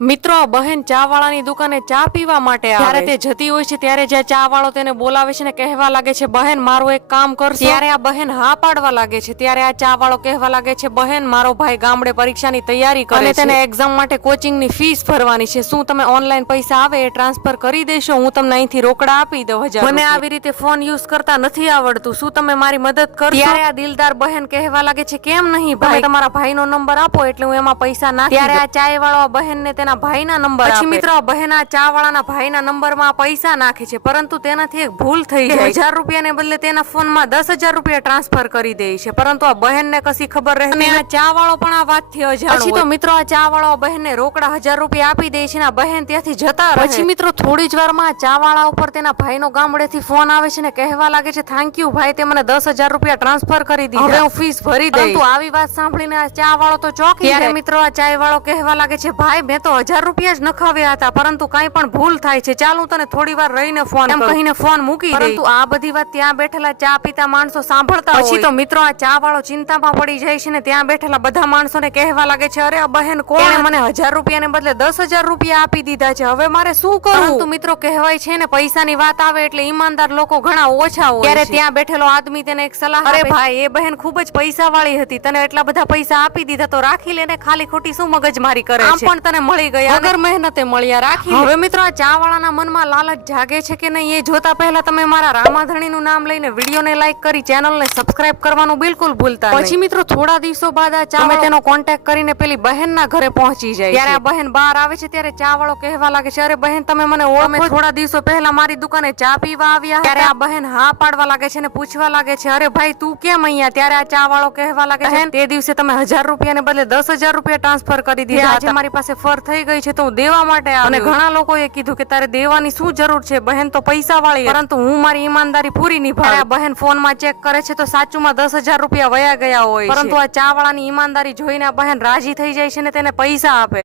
મિત્રો બહેન ચા વાળાની દુકાને ચા પીવા માટે આવે ત્યારે તે જતી હોય છે ત્યારે જ્યાં ચા વાળો તેને બોલાવે છે ને કહેવા લાગે છે બહેન મારું એક કામ કરશો ત્યારે આ બહેન હા પાડવા લાગે છે ત્યારે આ ચા વાળો કહેવા લાગે છે બહેન મારો ભાઈ ગામડે પરીક્ષાની તૈયારી કરે છે તેને એક્ઝામ માટે કોચિંગની ફીસ ભરવાની છે શું તમે ઓનલાઈન પૈસા આવે એ ટ્રાન્સફર કરી દેશો હું તમને અહીંથી રોકડા આપી દઉં 1000 મને આવી રીતે ફોન યુઝ કરતા નથી આવડતું શું તમે મારી મદદ કરશો ત્યારે આ દિલદાર બહેન કહેવા લાગે છે કેમ નહીં ભાઈ તમારા ભાઈનો નંબર આપો એટલે હું એમાં પૈસા નાખી ત્યારે આ ચાય વાળો બહેનને તેના ભાઈના નંબર પછી મિત્રો બહેન આ ચા વાળાના ભાઈના નંબરમાં પૈસા નાખે છે પરંતુ તેનાથી એક ભૂલ થઈ જાય 1000 રૂપિયાને બદલે તેના ફોનમાં 10000 રૂપિયા ટ્રાન્સફર કરી દે છે પરંતુ આ બહેનને કશી ખબર રહે અને આ ચા વાળો પણ આ વાતથી અજાણ પછી તો મિત્રો આ ચા વાળો બહેનને રોકડા 1000 રૂપિયા આપી દે છે ને બહેન ત્યાંથી જતા રહે પછી મિત્રો થોડી જ વારમાં ચા વાળા ઉપર તેના ભાઈનો ગામડેથી ફોન આવે છે ને કહેવા લાગે છે થેન્ક યુ ભાઈ તે મને 10000 રૂપિયા ટ્રાન્સફર કરી દીધા હવે હું ફીસ ભરી દઈશ પરંતુ આવી વાત સાંભળીને આ ચા વાળો તો ચોંકી ત્યારે મિત્રો આ ચાય વાળો કહેવા લાગે છે ભાઈ મેં તો 1000 રૂપિયા જ નખાવ્યા હતા પરંતુ કઈ પણ ભૂલ થાય છે ચાલ હું તને થોડી વાર રહીને ફોન એમ કહીને ફોન મૂકી દે પરંતુ આ બધી વાત ત્યાં બેઠેલા ચા પીતા માણસો સાંભળતા પછી તો મિત્રો આ ચા વાળો ચિંતામાં પડી જાય છે ને ત્યાં બેઠેલા બધા માણસોને કહેવા લાગે છે અરે આ બહેન કોણે મને 1000 રૂપિયાને બદલે 10000 રૂપિયા આપી દીધા છે હવે મારે શું કરવું પરંતુ મિત્રો કહેવાય છે ને પૈસાની વાત આવે એટલે ઈમાનદાર લોકો ઘણા ઓછા હોય ત્યારે ત્યાં બેઠેલો આદમી તેને એક સલાહ અરે ભાઈ એ બહેન ખૂબ જ પૈસા વાળી હતી તને એટલા બધા પૈસા આપી દીધા તો રાખી લેને ખાલી ખોટી શું મગજમારી કરે છે આમ પણ તને મળી ગયા વગર મહેનતે મળ્યા રાખી હવે મિત્રો આ ચા વાળાના મનમાં લાલચ જાગે છે કે નહીં એ જોતા પહેલા તમે મારા રામાધણીનું નામ લઈને વિડીયોને લાઈક કરી ચેનલને સબસ્ક્રાઇબ કરવાનું બિલકુલ ભૂલતા નહીં પછી મિત્રો થોડા દિવસો બાદ આ ચા તેનો કોન્ટેક્ટ કરીને પેલી બહેનના ઘરે પહોંચી જાય ત્યારે આ બહેન બહાર આવે છે ત્યારે ચા વાળો કહેવા લાગે છે અરે બહેન તમે મને ઓળખો થોડા દિવસો પહેલા મારી દુકાને ચા પીવા આવ્યા ત્યારે આ બહેન હા પાડવા લાગે છે ને પૂછવા લાગે છે અરે ભાઈ તું કેમ અહીંયા ત્યારે આ ચા વાળો કહેવા લાગે છે તે દિવસે તમે 1000 રૂપિયાને બદલે 10000 રૂપિયા ટ્રાન્સફર કરી દીધા આજે મારી પાસે ફર થઈ ગઈ છે તો હું દેવા માટે આવ્યો અને ઘણા લોકોએ કીધું કે તારે દેવાની શું જરૂર છે બહેન તો પૈસા વાળી પરંતુ હું મારી ઈમાનદારી પૂરી નિભાવી બહેન ફોનમાં ચેક કરે છે તો સાચુમાં 10000 રૂપિયા વયા ગયા હોય પરંતુ આ ચા વાળાની ઈમાનદારી જોઈને આ બહેન રાજી થઈ જાય છે ને તેને પૈસા આપે